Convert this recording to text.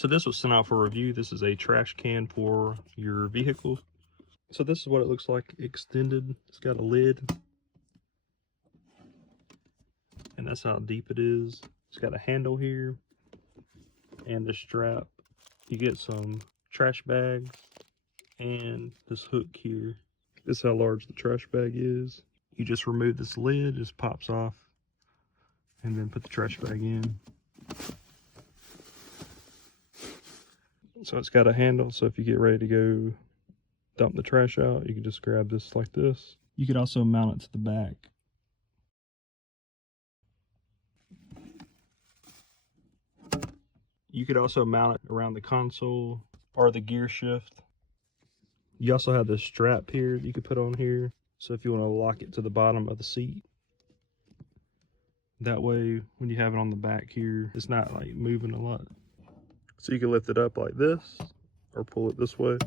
So this was sent out for review. This is a trash can for your vehicle. So this is what it looks like extended. It's got a lid. And that's how deep it is. It's got a handle here and a strap. You get some trash bags and this hook here. This is how large the trash bag is. You just remove this lid, just pops off, and then put the trash bag in. So it's got a handle, so if you get ready to go dump the trash out, you can just grab this like this. You could also mount it to the back. You could also mount it around the console or the gear shift. You also have this strap here that you could put on here. So if you want to lock it to the bottom of the seat, that way when you have it on the back here, it's not like moving a lot. So you can lift it up like this or pull it this way.